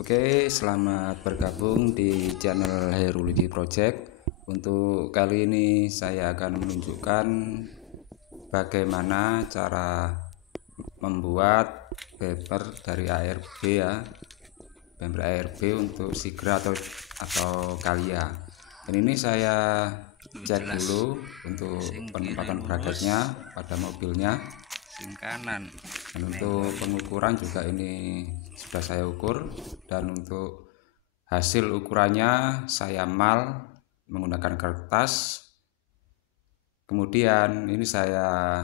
Oke, selamat bergabung di channel Hairulidi Project. Untuk kali ini saya akan menunjukkan bagaimana cara membuat bumper dari ARB ya, bumper ARB untuk Sigra atau Kalia. Dan ini saya cek dulu untuk penempatan bracketnya pada mobilnya. Kanan. Dan untuk pengukuran juga ini sudah saya ukur, dan untuk hasil ukurannya saya mal menggunakan kertas. Kemudian ini saya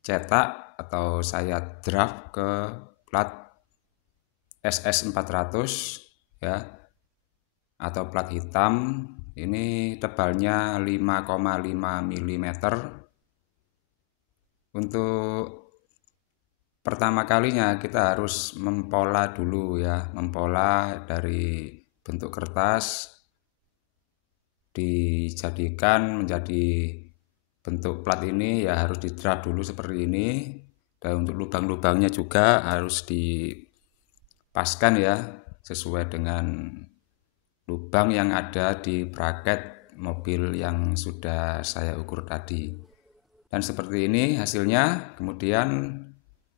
cetak atau saya draft ke plat SS400 ya, atau plat hitam. Ini tebalnya 5,5 mm. Untuk pertama kalinya kita harus mempola dulu ya, mempola dari bentuk kertas dijadikan menjadi bentuk plat ini ya, harus di draft dulu seperti ini. Dan untuk lubang-lubangnya juga harus dipaskan ya, sesuai dengan lubang yang ada di bracket mobil yang sudah saya ukur tadi. Dan seperti ini hasilnya. Kemudian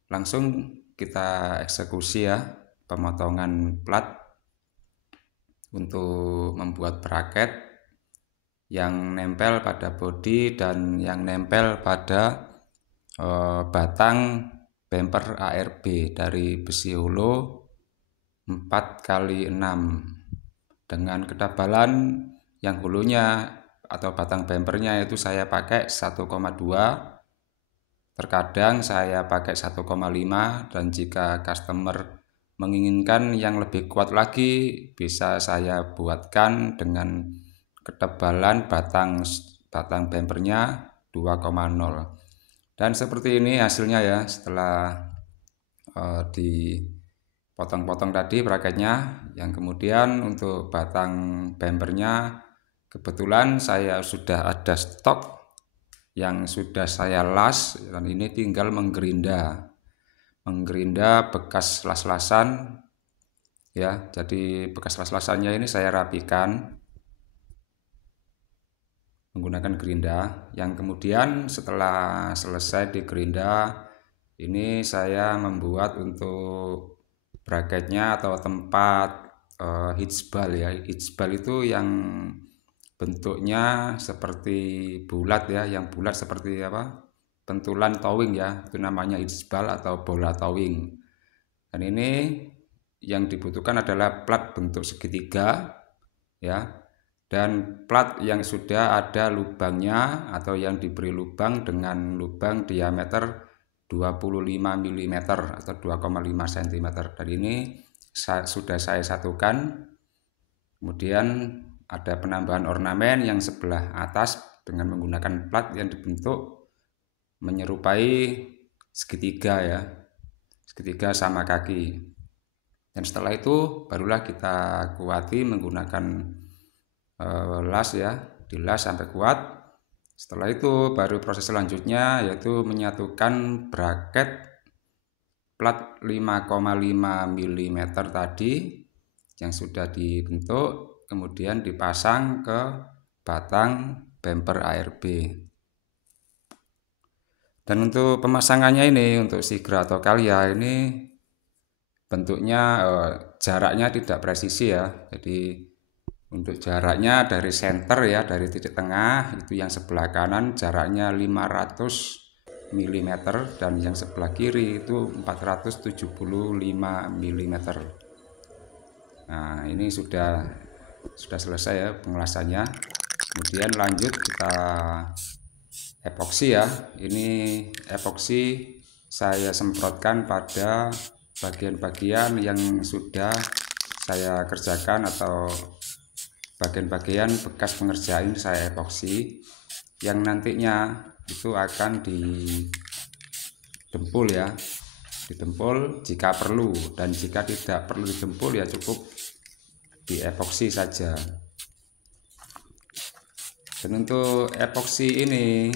langsung kita eksekusi ya, pemotongan plat untuk membuat bracket yang nempel pada bodi dan yang nempel pada batang bumper ARB dari besi holo 4x6 dengan ketebalan yang hulunya atau batang bumpernya itu saya pakai 1,2, terkadang saya pakai 1,5, dan jika customer menginginkan yang lebih kuat lagi bisa saya buatkan dengan ketebalan batang bumpernya 2,0. Dan seperti ini hasilnya ya, setelah dipotong-potong tadi bracketnya. Yang kemudian untuk batang bumpernya kebetulan saya sudah ada stok yang sudah saya las, dan ini tinggal menggerinda bekas las-lasan ya. Jadi bekas las-lasannya ini saya rapikan menggunakan gerinda. Yang kemudian setelah selesai digerinda, ini saya membuat untuk bracketnya atau tempat hitchbal ya. Hitchbal itu yang bentuknya seperti bulat ya, yang bulat seperti apa, pentulan towing ya, itu namanya hitchbal atau bola towing. Dan ini yang dibutuhkan adalah plat bentuk segitiga ya, dan plat yang sudah ada lubangnya atau yang diberi lubang dengan lubang diameter 25 mm atau 2,5 cm. Dan ini sudah saya satukan. Kemudian ada penambahan ornamen yang sebelah atas dengan menggunakan plat yang dibentuk menyerupai segitiga ya, segitiga sama kaki. Dan setelah itu barulah kita kuati menggunakan las ya, dilas sampai kuat. Setelah itu baru proses selanjutnya yaitu menyatukan bracket plat 5,5 mm tadi yang sudah dibentuk, kemudian dipasang ke batang bumper ARB. Dan untuk pemasangannya ini untuk Sigra atau Kalia ini bentuknya jaraknya tidak presisi ya. Jadi untuk jaraknya dari center ya, dari titik tengah itu yang sebelah kanan jaraknya 500 mm, dan yang sebelah kiri itu 475 mm. Nah, ini sudah selesai ya pengelasannya. Kemudian lanjut kita epoksi ya. Ini epoksi saya semprotkan pada bagian-bagian yang sudah saya kerjakan atau bagian-bagian bekas pengerjaan saya epoksi, yang nantinya itu akan didempul ya, didempul jika perlu, dan jika tidak perlu didempul ya cukup di epoksi saja. Dan untuk epoksi ini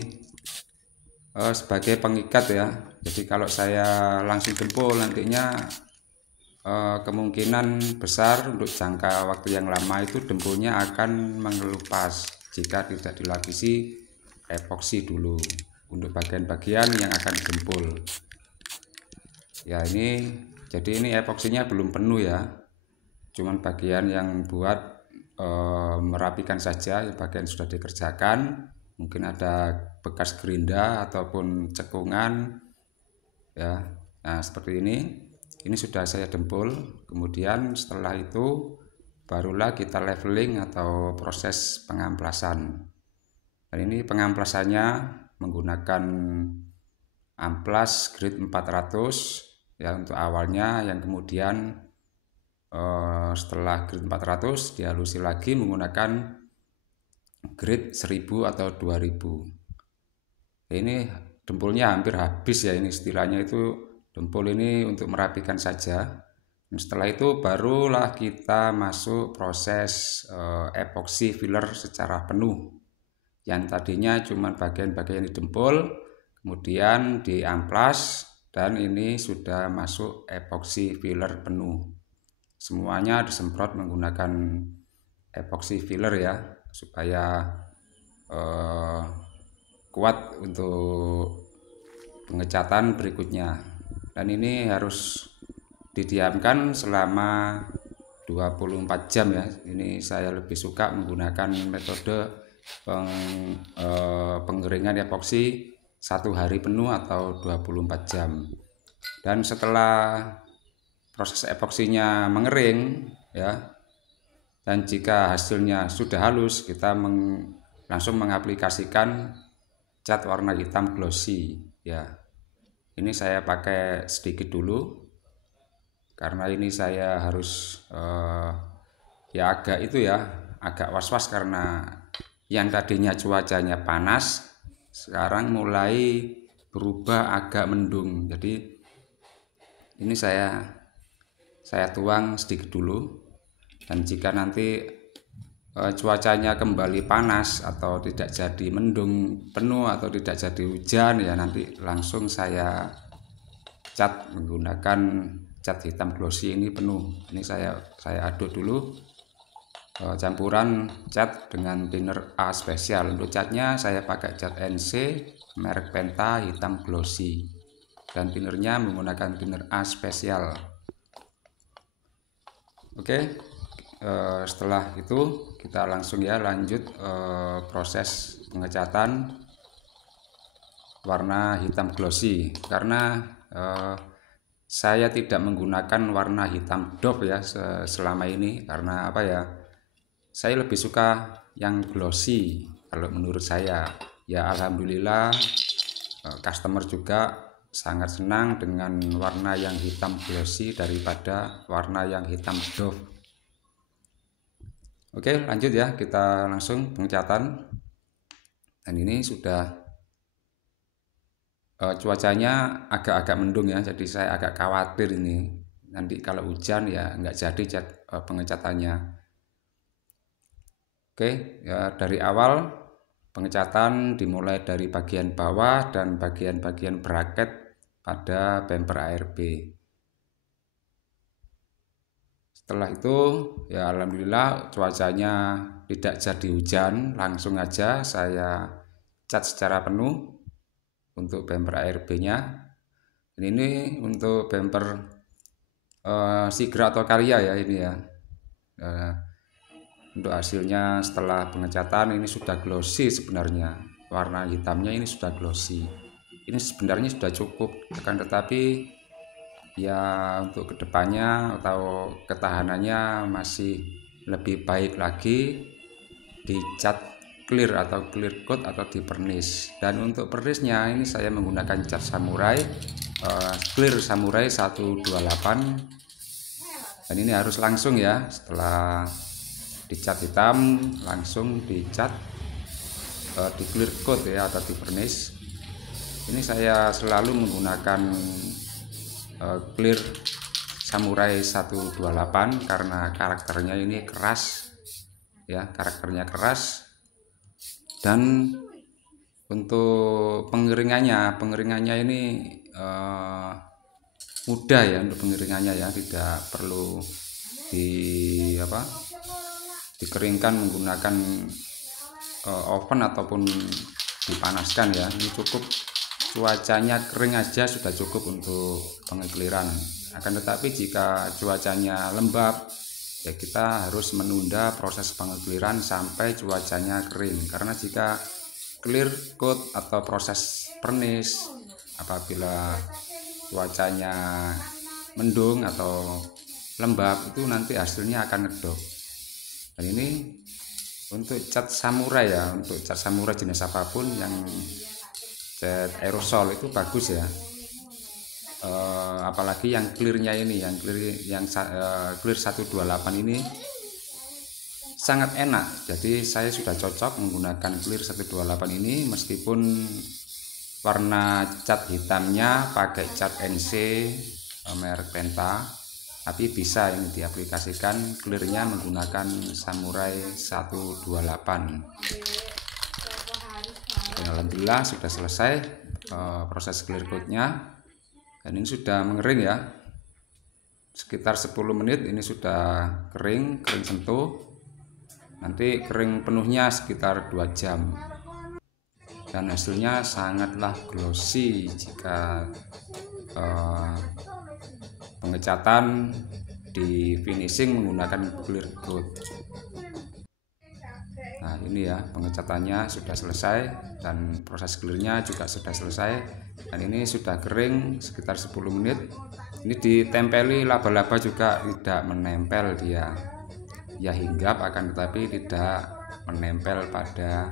sebagai pengikat ya, jadi kalau saya langsung dempul nantinya kemungkinan besar untuk jangka waktu yang lama itu dempulnya akan mengelupas jika tidak dilapisi epoksi dulu untuk bagian-bagian yang akan didempul. Ya ini, jadi ini epoksinya belum penuh ya, cuman bagian yang buat merapikan saja, bagian sudah dikerjakan, mungkin ada bekas gerinda ataupun cekungan ya. Nah seperti ini sudah saya dempul. Kemudian setelah itu barulah kita leveling atau proses pengamplasan. Dan ini pengamplasannya menggunakan amplas grade 400 ya untuk awalnya, yang kemudian setelah grade 400 dihalusi lagi menggunakan grade 1000 atau 2000. Ini dempulnya hampir habis ya, ini istilahnya itu dempul ini untuk merapikan saja. Dan setelah itu barulah kita masuk proses epoksi filler secara penuh. Yang tadinya cuma bagian-bagian didempul, kemudian diamplas, dan ini sudah masuk epoksi filler penuh. Semuanya disemprot menggunakan epoksi filler ya, supaya kuat untuk pengecatan berikutnya. Dan ini harus didiamkan selama 24 jam ya. Ini saya lebih suka menggunakan metode pengeringan epoksi 1 hari penuh atau 24 jam. Dan setelah proses epoksinya mengering ya, dan jika hasilnya sudah halus, kita langsung mengaplikasikan cat warna hitam glossy ya. Ini saya pakai sedikit dulu karena ini saya harus ya agak was-was karena yang tadinya cuacanya panas sekarang mulai berubah agak mendung. Jadi ini saya tuang sedikit dulu, dan jika nanti cuacanya kembali panas atau tidak jadi mendung penuh atau tidak jadi hujan ya, nanti langsung saya cat menggunakan cat hitam glossy ini penuh. Ini saya aduk dulu campuran cat dengan thinner A spesial. Untuk catnya saya pakai cat NC merek Penta hitam glossy, dan thinnernya menggunakan thinner A spesial. Oke, setelah itu kita langsung ya lanjut proses pengecatan warna hitam glossy. Karena saya tidak menggunakan warna hitam doff ya selama ini, karena apa ya, saya lebih suka yang glossy kalau menurut saya ya. Alhamdulillah customer juga sangat senang dengan warna yang hitam glossy daripada warna yang hitam doff. Oke, lanjut ya, kita langsung pengecatan. Dan ini sudah cuacanya agak-agak mendung ya, jadi saya agak khawatir ini nanti kalau hujan ya nggak jadi cat pengecatannya. Oke ya, dari awal pengecatan dimulai dari bagian bawah dan bagian-bagian bracket pada bumper ARB. Setelah itu ya alhamdulillah cuacanya tidak jadi hujan, langsung aja saya cat secara penuh untuk bumper ARB-nya. Ini untuk bumper Sigra atau Karya ya ini ya. Untuk hasilnya setelah pengecatan ini sudah glossy sebenarnya. Warna hitamnya ini sudah glossy. Ini sebenarnya sudah cukup, akan tetapi ya untuk kedepannya atau ketahanannya masih lebih baik lagi dicat clear atau clear coat atau di pernis. Dan untuk pernisnya ini saya menggunakan cat samurai clear samurai 128, dan ini harus langsung ya, setelah dicat hitam langsung dicat di clear coat ya atau di pernis. Ini saya selalu menggunakan clear samurai 128 karena karakternya ini keras ya, karakternya keras. Dan untuk pengeringannya ini mudah ya untuk pengeringannya ya, tidak perlu dikeringkan menggunakan oven ataupun dipanaskan ya. Ini cukup cuacanya kering aja sudah cukup untuk pengekliran. Akan tetapi jika cuacanya lembab ya, kita harus menunda proses pengekliran sampai cuacanya kering, karena jika clear coat atau proses pernis apabila cuacanya mendung atau lembab itu nanti hasilnya akan ngedok. Dan ini untuk cat samurai ya, untuk cat samurai jenis apapun yang cat aerosol itu bagus ya. Apalagi yang clearnya ini, yang clear 128 ini sangat enak. Jadi saya sudah cocok menggunakan clear 128 ini, meskipun warna cat hitamnya pakai cat NC merek Penta, tapi bisa ini diaplikasikan clearnya menggunakan samurai 128. Dan alhamdulillah sudah selesai proses clear coatnya, dan ini sudah mengering ya, sekitar 10 menit ini sudah kering sentuh. Nanti kering penuhnya sekitar 2 jam, dan hasilnya sangatlah glossy jika pengecatan di finishing menggunakan clear coat. Nah ini ya, pengecatannya sudah selesai dan proses clearnya juga sudah selesai, dan ini sudah kering sekitar 10 menit. Ini ditempeli laba-laba juga tidak menempel, dia ya hinggap akan tetapi tidak menempel pada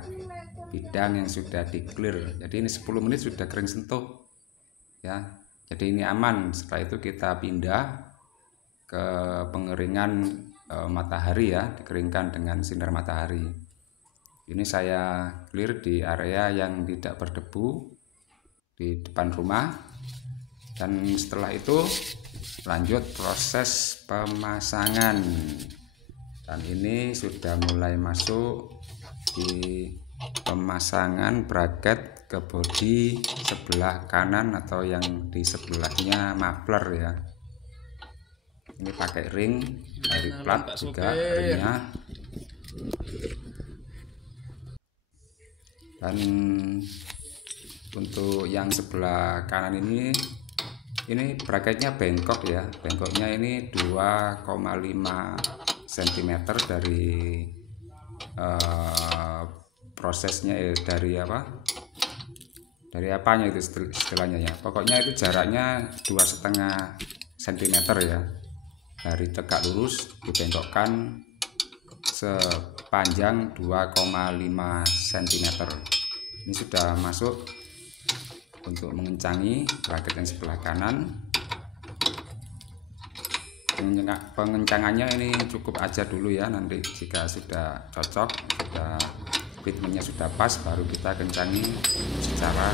bidang yang sudah di clear. Jadi ini 10 menit sudah kering sentuh ya, jadi ini aman. Setelah itu kita pindah ke pengeringan matahari ya, dikeringkan dengan sinar matahari. Ini saya clear di area yang tidak berdebu di depan rumah, dan setelah itu lanjut proses pemasangan. Dan ini sudah mulai masuk di pemasangan bracket ke bodi sebelah kanan atau yang di sebelahnya muffler ya. Ini pakai ring dari plat juga ringnya. Dan untuk yang sebelah kanan ini bracketnya bengkok ya, bengkoknya ini 2,5 cm dari prosesnya dari apanya itu istilahnya ya, pokoknya itu jaraknya 2,5 cm ya, dari tegak lurus dibengkokkan sepanjang 2,5 cm. Ini sudah masuk untuk mengencangi bracket yang sebelah kanan. Pengencangannya ini cukup aja dulu ya, nanti jika sudah cocok, sudah fitmentnya sudah pas, baru kita kencangi secara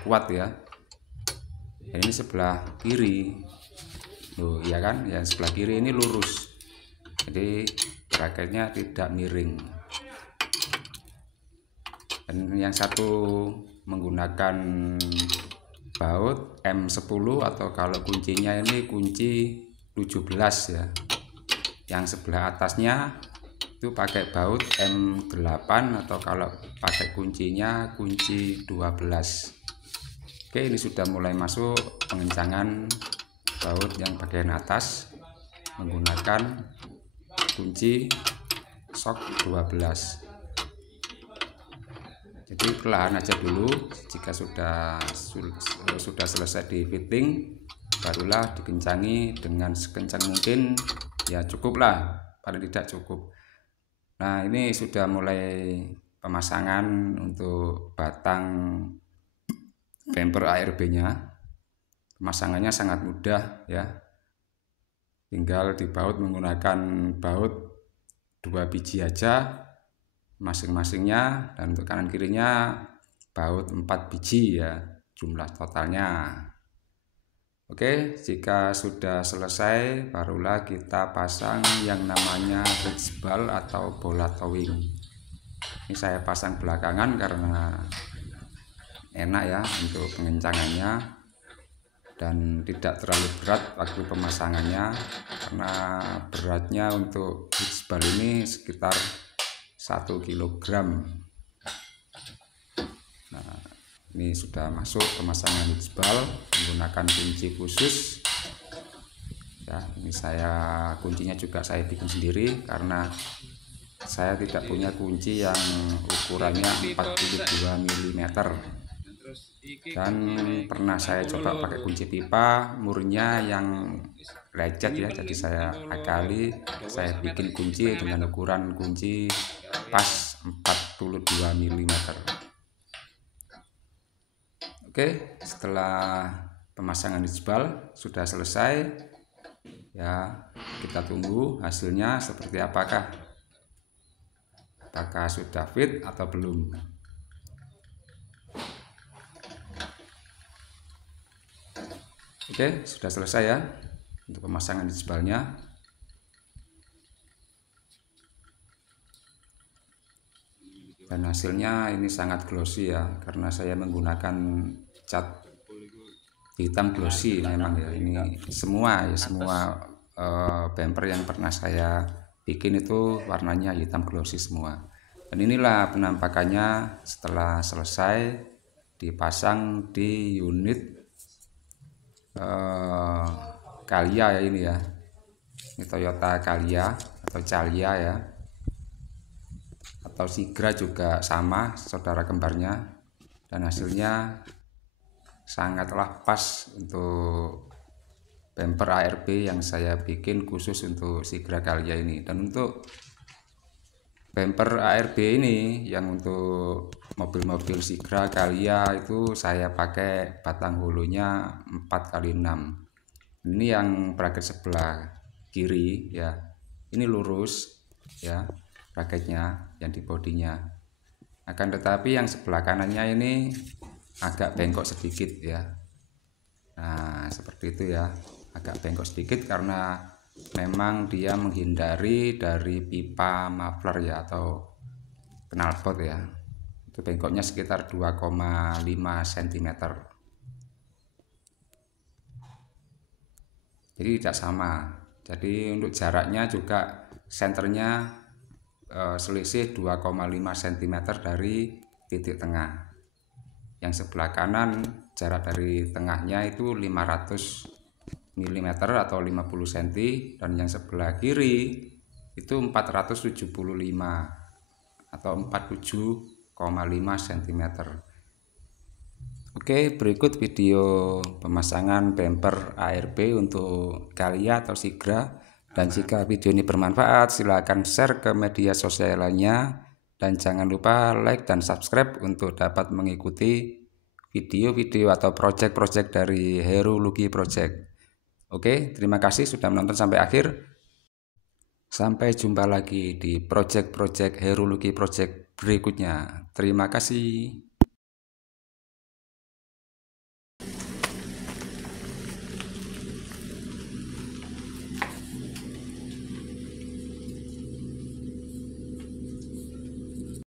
kuat ya. Dan ini sebelah kiri loh, iya kan, yang sebelah kiri ini lurus, jadi bracketnya tidak miring. Dan yang satu menggunakan baut M10 atau kalau kuncinya ini kunci 17 ya. Yang sebelah atasnya itu pakai baut M8 atau kalau pakai kuncinya kunci 12. Oke, ini sudah mulai masuk pengencangan baut yang bagian atas menggunakan kunci shock 12. Jadi perlahan aja dulu, jika sudah selesai di fitting barulah dikencangi dengan sekencang mungkin ya, cukuplah, paling tidak cukup. Nah ini sudah mulai pemasangan untuk batang bumper ARB nya. Pemasangannya sangat mudah ya, tinggal dibaut menggunakan baut 2 biji aja masing-masingnya, dan untuk kanan kirinya baut 4 biji ya jumlah totalnya. Oke, jika sudah selesai barulah kita pasang yang namanya ridge ball atau bola towing. Ini saya pasang belakangan karena enak ya untuk pengencangannya. dan tidak terlalu berat waktu pemasangannya, karena beratnya untuk hitsbal ini sekitar 1 kg. Nah, ini sudah masuk pemasangan hitsbal menggunakan kunci khusus ya. Ini kuncinya juga saya bikin sendiri karena saya tidak punya kunci yang ukurannya 42 mm. Dan pernah saya coba pakai kunci pipa, murnya yang lecet ya, jadi saya akali, saya bikin kunci dengan ukuran kunci pas 42 mm. Oke, setelah pemasangan hitsbal sudah selesai ya, kita tunggu hasilnya seperti apakah sudah fit atau belum. Oke, sudah selesai ya untuk pemasangan hitsbalnya. Dan hasilnya ini sangat glossy ya, karena saya menggunakan cat hitam glossy memang ya. Ini semua bumper yang pernah saya bikin itu warnanya hitam glossy semua. Dan inilah penampakannya setelah selesai dipasang di unit Calya ya, ini ya, ini Toyota Calya atau Calya ya, atau Sigra juga sama, saudara kembarnya. Dan hasilnya sangatlah pas untuk bumper ARB yang saya bikin khusus untuk Sigra Calya ini. Dan untuk bumper ARB ini yang untuk mobil-mobil Sigra Calya itu saya pakai batang holonya 4x6. Ini yang bracket sebelah kiri ya, ini lurus ya bracketnya yang di bodinya. Akan tetapi yang sebelah kanannya ini agak bengkok sedikit ya. Nah, seperti itu ya, agak bengkok sedikit karena memang dia menghindari dari pipa muffler ya, atau knalpot ya. Itu bengkoknya sekitar 2,5 cm. Jadi tidak sama. Jadi untuk jaraknya juga senternya selisih 2,5 cm dari titik tengah. Yang sebelah kanan jarak dari tengahnya itu 500 mm atau 50 cm, dan yang sebelah kiri itu 475 atau 47,5 cm. Oke, berikut video pemasangan bumper ARB untuk Calya atau Sigra. Dan jika video ini bermanfaat, silakan share ke media sosial lainnya. Dan jangan lupa like dan subscribe untuk dapat mengikuti video-video atau project-project dari Hero Lucky Project. Oke, terima kasih sudah menonton sampai akhir. Sampai jumpa lagi di project-project Hero Lucky Project berikutnya. Terima kasih.